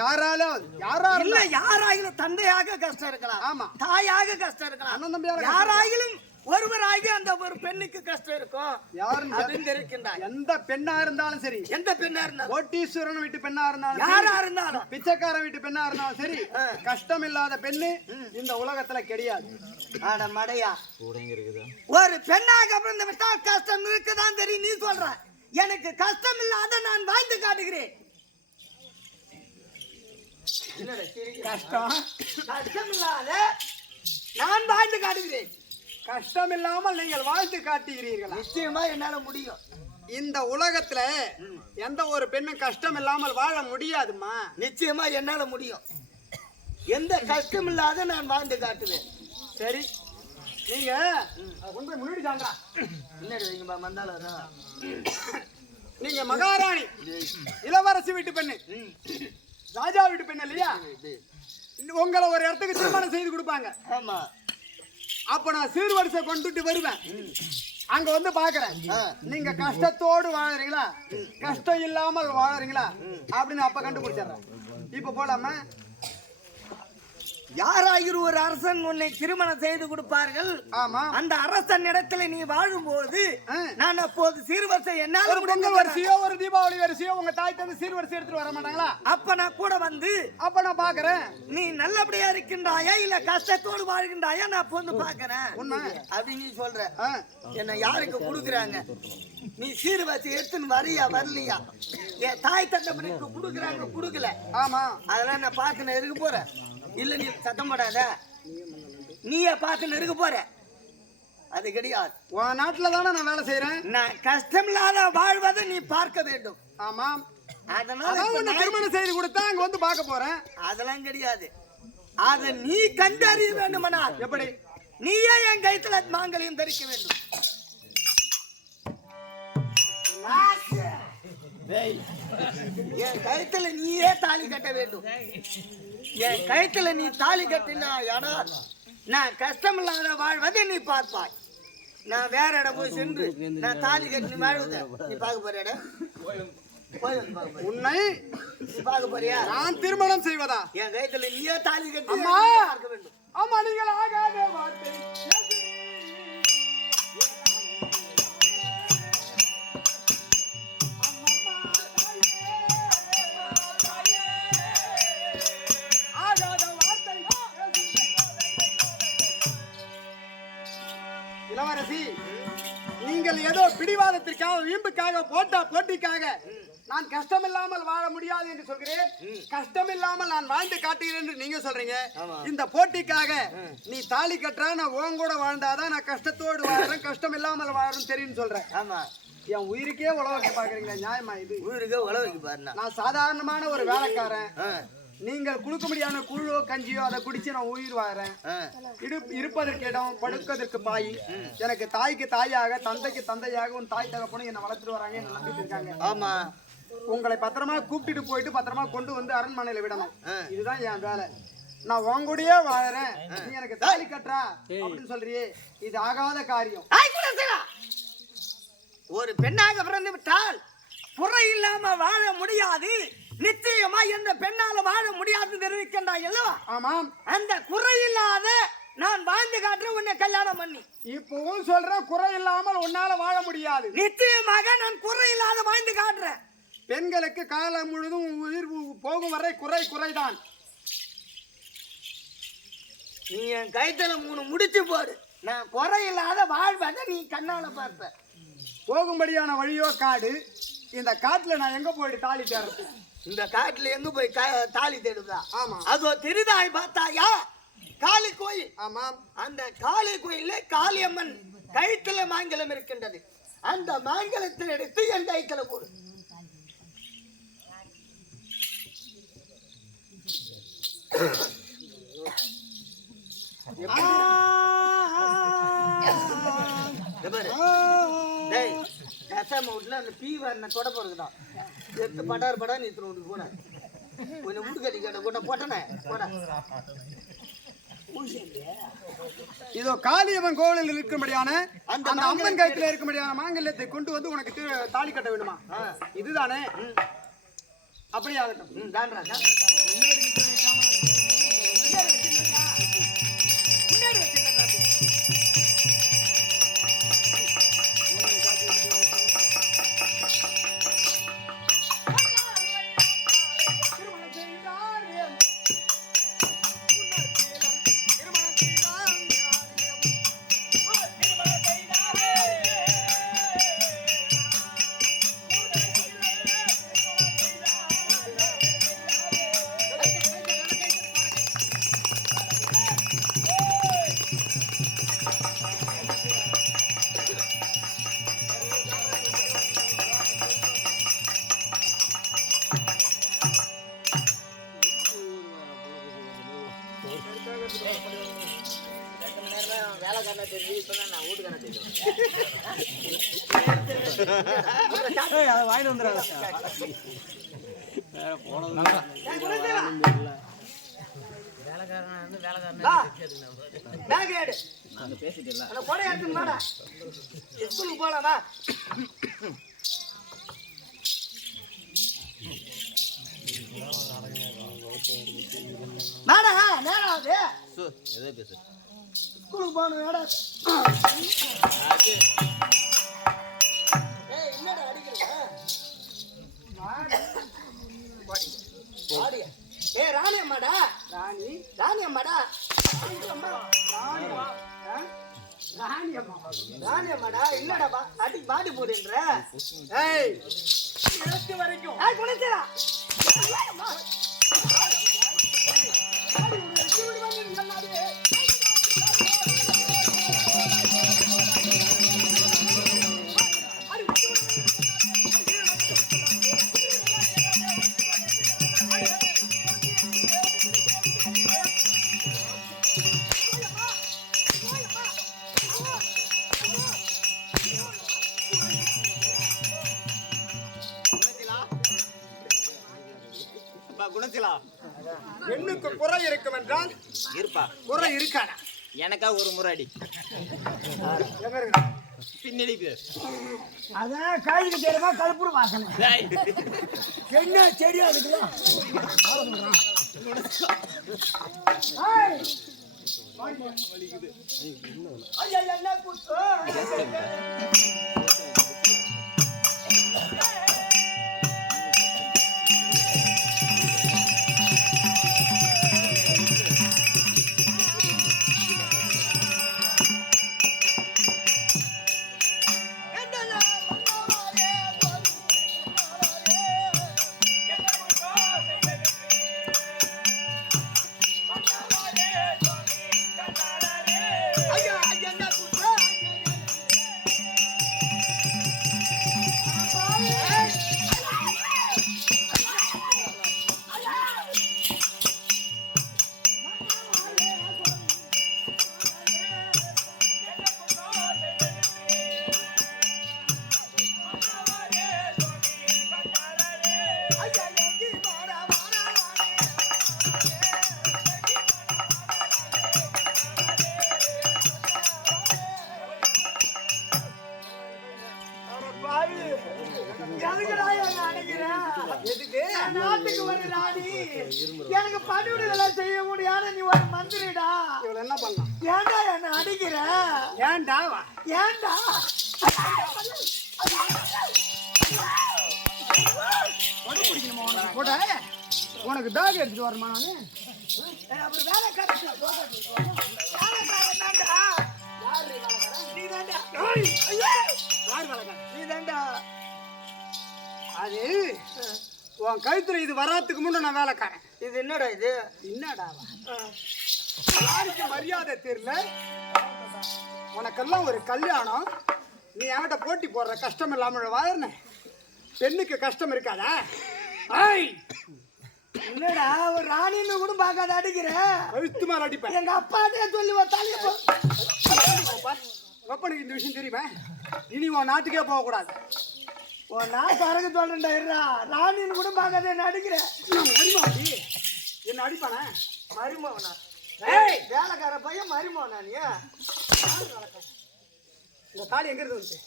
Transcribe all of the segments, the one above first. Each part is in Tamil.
யாராயிலும் தந்தையாக கஷ்டம் இருக்கலாம், ஆமா தாயாக கஷ்டம் இருக்கலாம், அண்ணன் தம்பியாக யாராயிலும் ஒருவராகி அந்த ஒரு பெண்ணுக்கு கஷ்டம் இருக்கும். எந்த பெண்ணா இருந்தாலும் சரி, எந்த பெண்ணா இருந்தாலும், கோட்டீஸ்வரன் வீட்டு பெண்ணா இருந்தாலும், யாரா இருந்தாலும், பிச்சைக்காரன் வீட்டு பெண்ணா இருந்தாலும் சரி, கஷ்டம் இல்லாத பெண்ணு இந்த உலகத்துல கிடையாது. அட மடையா, ஒரு பெண்ணாக பிறந்து விட்டால் கஷ்டம் இருக்குதான் தெரியும். நீ சொல்ற எனக்கு கஷ்டம் இல்லாத நான் வாழ்ந்து காட்டுகிறேன். கஷ்டம் இல்லாத நான் வாழ்ந்து காட்டுகிறேன். கஷ்டம் இல்லாமல் நீங்கள் வாழ்த்து காட்டுகிறீர்கள். நிச்சயமா என்னால முடியும். இந்த உலகத்துல எந்த ஒரு பெண்ணும் கஷ்டம் இல்லாமல் வாழ முடியாதுமா. நிச்சயமா என்னால முடியும். எந்த கஷ்டம் இல்லாத நான் வாழ்ந்து காட்டுவேன். சரி, நீங்க முன்னாடி சான்றா முன்னாடி வைங்கப்பா. மந்தாளரா, நீங்க மகாராணி இளவரசி வீட்டு பெண்ணு, ராஜா வீட்டு பெண்ணு இல்லையா? உங்களை ஒரு இடத்துக்கு திருமணம் செய்து கொடுப்பாங்க. ஆமா. அப்ப நான் சீர்வரிசை கொண்டுட்டு வருவேன். அங்க வந்து பாக்குறேன் நீங்க கஷ்டத்தோடு வாழறீங்களா, கஷ்டம் இல்லாமல் வாழறீங்களா அப்படின்னு அப்ப கண்டுபிடிச்சிடுறேன். இப்ப போலாமா? யாராயிரு ஒரு அரசன் உன்னை திருமணம் செய்து கொடுப்பார்கள். ஆமா. அந்த அரசன் இடத்துல நீ வாழும்போது நான் அப்போது சீர்வரிசை என்னால ஒரு பொங்கல் வரிசையோ ஒரு தீபாவளி வரிசையோ உங்க தாய் தந்து சீர்வரிசை எடுத்துட்டு வர மாட்டாங்களா? அப்ப நான் கூட வந்து அப்ப நான் பாக்குறேன் நீ நல்லபடியா இருக்கின்றாயா இல்ல கஷ்டத்தோடு வாழ்கின்றாயா நான் அப்ப வந்து பாக்குறேன். உண்மை அப்படி நீ சொல்ற. என்ன யாருக்கு கொடுக்குறாங்க? நீ சீர்வரிசை எடுத்துன்னு வரியா வரலையா? என் தாய் தந்தப்பனுக்கு கொடுக்குறாங்க, கொடுக்கல. ஆமா, அதெல்லாம் நான் பார்த்து நான் இருக்க போறேன். இல்ல நீ சத்தம் போடாத, நீயே பார்த்து நெருங்க போற. அது கிடையாது. உன் நாட்டுல தானே நான் வேலை செய்யறேன். நான் கஷ்டம் இல்லாத வாழ்வதை நீ பார்க்க வேண்டும். ஆமா, அதனால திருமணம் செய்து கொடுத்தா அங்க வந்து பார்க்க போறேன். அதெல்லாம் கிடையாது. அத நீ கண்டறிய வேண்டுமானால் எப்படி? நீயே என் கைத்துல மாங்கல்யம் தரிக்க வேண்டும். என் கைத்துல நீயே தாலி கட்ட வேண்டும். என் கைத்துல நீ தாலி கட்டினா நான் கஷ்டம் இல்லாத வாழ்வதை நீ பார்ப்பாய். நான் வேற இடம் போய் சென்று நான் தாலி கட்டி வாழ்வத நீ பார்க்க போற இடம் உன்னை நீ பார்க்க போறியா? நான் திருமணம் செய்வதா? என் கைத்துல நீயே தாலி கட்டி பார்க்க வேண்டும். ஆமா, நீங்கள் ஆகாத வார்த்தை இளவரசி, நீங்கள் ஏதோ பிடிவாதத்திற்காக வீம்புக்காக போட்டிக்காக நான் கஷ்டம் இல்லாமல் வாழ முடியாது என்று சொல்கிறேன். கஷ்டம் இல்லாமல் நான் வாழ்ந்து காட்டுகிறேன் என்று நீங்க சொல்றீங்க. இந்த போட்டிக்காக நீ தாலி கட்டுற, நான் உன் கூட வாழ்ந்தாதான் நான் கஷ்டத்தோடு வாழறேன், கஷ்டம் இல்லாமல் வாழறேன் தெரியும் சொல்றேன். ஆமா, என் உயிருக்கே உழவைக்க பாக்குறீங்களா? நியாயமா இது? உயிருக்கே உழவைக்கு பாருங்க. நான் சாதாரணமான ஒரு வேலைக்காரன். நீங்கள் குடுக்க முடியாத குழோ கஞ்சியோ அதை குடிச்சு நான் உயிர் வாழறேன். இருப்பதற்கு இடம், படுப்பதற்கு பாய். எனக்கு தாய்க்கு தாயாக, தந்தைக்கு தந்தையாக உன் தாய் தகப்பனும் என்ன வளர்த்துட்டு வராங்க, என்ன நம்பிட்டு இருக்காங்க. ஆமா, உங்களை பத்திரமா கூப்பிட்டுட்டு போயிட்டு பத்திரமா கொண்டு வந்து அரண்மனையில விடணும். இதுதான் என் வேலை. நான் உங்கூடயே வாழறேன், நீ எனக்கு தாலி கட்டுறா அப்படின்னு சொல்றியே, இது ஆகாத காரியம். ஒரு பெண்ணாக பிறந்து விட்டால் குறை இல்லாம வாழ முடியாது. நிச்சயமா எந்த பெண்ணால வாழ முடியாது தெரிவிக்கின்றாய் அல்லவா? ஆமாம். அந்த குறையில்லாத நான் வாழ்ந்து காட்டுறேன் உன்னை கல்யாணம் பண்ணி. இப்பவும் சொல்றேன் குறை இல்லாமல் உன்னால வாழ முடியாது. நிச்சயமாக நான் குறை இல்லாத வாழ்ந்து காட்டுறேன். பெண்களுக்கு காலம் முழுதும் உயிர் போகும் வரை குறைதான். நீ என் கைத்தல 3 முடிச்சு போடு, நான் குறை இல்லாத வாழ்வதை நீ கண்ணால பார்ப்ப. போகும்படியான வழியோ காடு. இந்த காட்டுல நான் எங்க போயிட்டு தாலி தேடுறது? இந்த காட்டுல எங்க போய் தாலி தேடுதா? ஆமா, அதோ தெரிதாய் பார்த்தாயா? காளி கோயில். ஆமாம், அந்த காளி கோயில்ல காளியம்மன் கைத்துல மாங்கலம் இருக்கின்றது. அந்த மாங்கலத்தை எடுத்து என் கைத்துல போடு. அந்த பீவ தொட போறதுதான் எடுத்து படார் நீ போன கொஞ்சம் வீடு கட்டி கேட்ட கூட போட்டனே போட. இதோ காளியம்மன் கோவிலில் இருக்கும்படியான அந்த அம்மன் கைத்துல இருக்கும்படியான மாங்கல்யத்தை கொண்டு வந்து உனக்கு தாலி கட்ட வேண்டுமா? இதுதானே? அப்படியே ஆகட்டும். வாங்கிட்டு வந்துடுறாங்க போலாமா மேடா நேரம் ஏதோ பேசு ஸ்கூலுக்கு போகணும் மேடா என்னடா அடிக்கிறா ராணி அம்மாடா ராணி அம்மாடா ராணி அம்மாடா என்னடா அடி பாடி போடுன்ற வரைக்கும் குணச்சரா குணத்திலா பெண்ணுக்கு குறை இருக்கும் என்றால் இருப்பா குறை இருக்காடா எனக்கா ஒரு முறாடி பின்னடி அதான் காய்கறி தேடுமா கருப்புரு வாசனை என்ன செடி அதுக்குலாம் எனக்கு பணிவிடை செய்ய முடியாத நீ ஒரு மந்திரிடா. இவள என்ன பண்ணலாம்? ஏன்டா என்ன அடிக்கிற? ஏன்டா ஏன்டா உனக்கு டாக் எடுத்துட்டு வரமா? நானு அப்புறம் வேலைக்காரன் நீதான்டா. அது உன் கழுத்துல இது வராதுக்கு முன்ன நான் வேலைக்காரன். இது என்னடா இது? என்னடாவா? யாருக்கு மரியாதை தெரியல. உனக்கெல்லாம் ஒரு கல்யாணம், நீ என்கிட்ட போட்டி போடுற கஷ்டம் இல்லாம வாழன. பெண்ணுக்கு கஷ்டம் இருக்காதா? இல்லடா, ஒரு ராணின்னு கூட பார்க்காத அடிக்கிற. கழுத்து மேல அடிப்பேன். எங்க அப்பாட்டே சொல்லி தலைய அப்பனுக்கு இந்த விஷயம் தெரியுமா? இனி உன் நாட்டுக்கே போக கூடாது. உன் நாட்டு அரகு சொல்றேன்டா. ராணின்னு கூட பார்க்காத என்ன அடிக்கிற. என்ன அடிப்பானே? மருமவனா? வேலைக்கார பையன் மருமவனா நீ? இந்த தாலி எங்க இருந்து வந்துச்சு?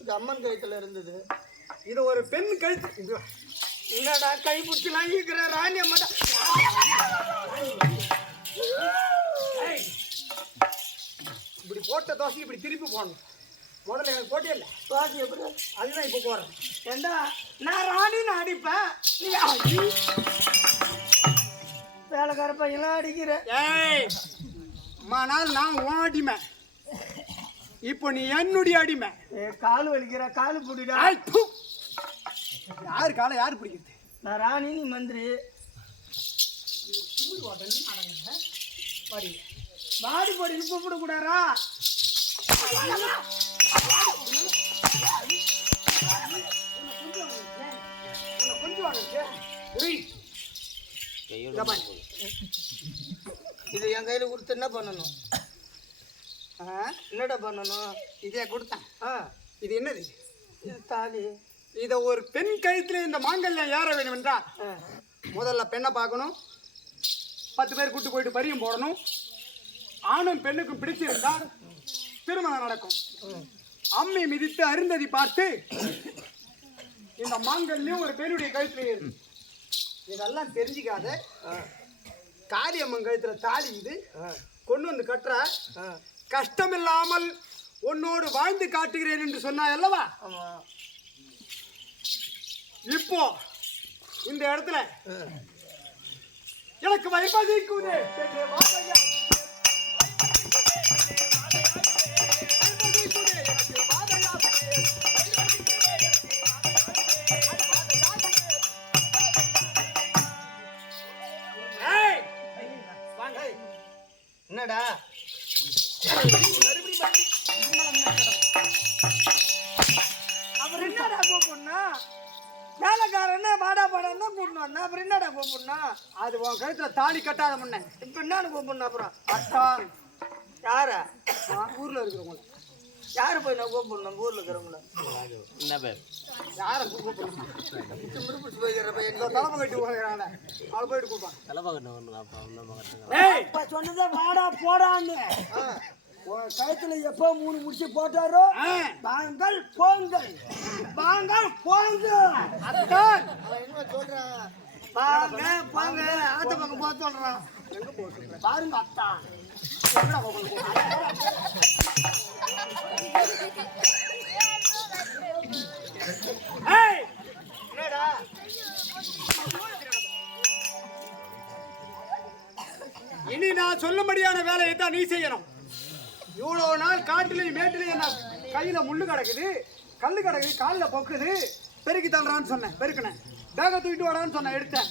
இது அம்மன் கழுத்துல இருந்தது. இது ஒரு பெண் கழுத்து. என்னடா கை பிடிச்சலாம் இருக்கிற ராணி அம்மா இப்படி போட்ட தோசை இப்படி திருப்பி போடணும். முதல்ல எனக்கு போட்டே இல்லை. தோசை எப்படி அதுதான் இப்போ போடுறேன். ஏண்டா நான் ராணின்னு அடிப்பேன், நீ வேலைக்கார பையெல்லாம் அடிக்கிற. ஏய் மனால் நான் உன் அடிமை, இப்போ நீ என்னுடைய அடிமை. காலு வலிக்கிற, காலு பிடிடா. யாரு காலை யாரு பிடிக்கிறது? நான் ராணி, நீ மந்திரி. வாடி போடி கூப்பிடக்கூடாரா? இது என் கையில கொடுத்து என்ன பண்ணணும்? என்னடா பண்ணணும்? இதே கொடுத்தேன். இது என்னது? இது தாலி. இதை ஒரு பெண் கழுத்துல இந்த மாங்கல்யம் ஏற வேண்டும் என்றால் முதல்ல பெண்ணை பார்க்கணும், 10 பேர் கூட்டு போயிட்டு பரியம் போடணும். ஆணும் பெண்ணுக்கும் பிடிச்சிருந்தா திருமணம் நடக்கும். அம்மி மிதித்து அருந்ததி பார்த்து இந்த மாங்கல்யம் ஒரு பெண்ணுடைய கழுத்துல ஏறும். இதெல்லாம் தெரிஞ்சிக்காத காரியம்மன் கழுத்துல தாலி இது கொண்டு வந்து கட்டுற. கஷ்டமில்லாமல் உன்னோடு வாழ்ந்து காட்டுகிறேன் என்று சொன்னாய் அல்லவா? இப்போ இந்த இடத்துல எனக்கு வைப்பதிக்குது. என்னடா அப்புறம் என்னடா கூப்பிடணும்? வேலைக்காரன்னா வாடா பாடான்னு கூப்பிடணும். அப்புறம் என்னடா கூப்பிடணும்? அது உன் கழுத்துல தாலி கட்டாத முன்ன இப்ப என்னன்னு கூப்பிடணும்? அப்புறம் அத்தான் யாரா? ஊர்ல இருக்கிறவங்கள யாரு போய் நான் கூப்பிடணும்? ஊர்ல இருக்கிறவங்கள என்ன பேர்? யார கூப்பிடணும்? முடிப்பிடிச்சு போய்க்கிற பையன் தலைமை கட்டி போகிறாங்க, அவளை போயிட்டு கூப்பான். சொன்னதே வாடா போடான்னு. கழுத்துல எப்போ 3 முடிச்சு போட்டாரோ வாங்கள் போங்கள், வாங்கள் போங்க. என்ன சொல்றான்? வாங்க போங்க, ஆத்த பக்கம் போக சொல்றான். எங்க போக சொல்றேன் பாருங்க அத்தா. என்னடா இனி நான் சொல்லும்படியான வேலையை தான் நீ செய்யணும். இவ்வளோ நாள் காட்டிலையும் மேட்டிலையும் என்ன கையில முள்ளு கிடக்குது, கல்லு கிடக்குது, காலில் பொக்குது, பெருக்கி தள்ளுறான்னு சொன்னேன், பெருக்கினேன். பேக தூக்கிட்டு வரான்னு சொன்னேன், எடுத்தேன்.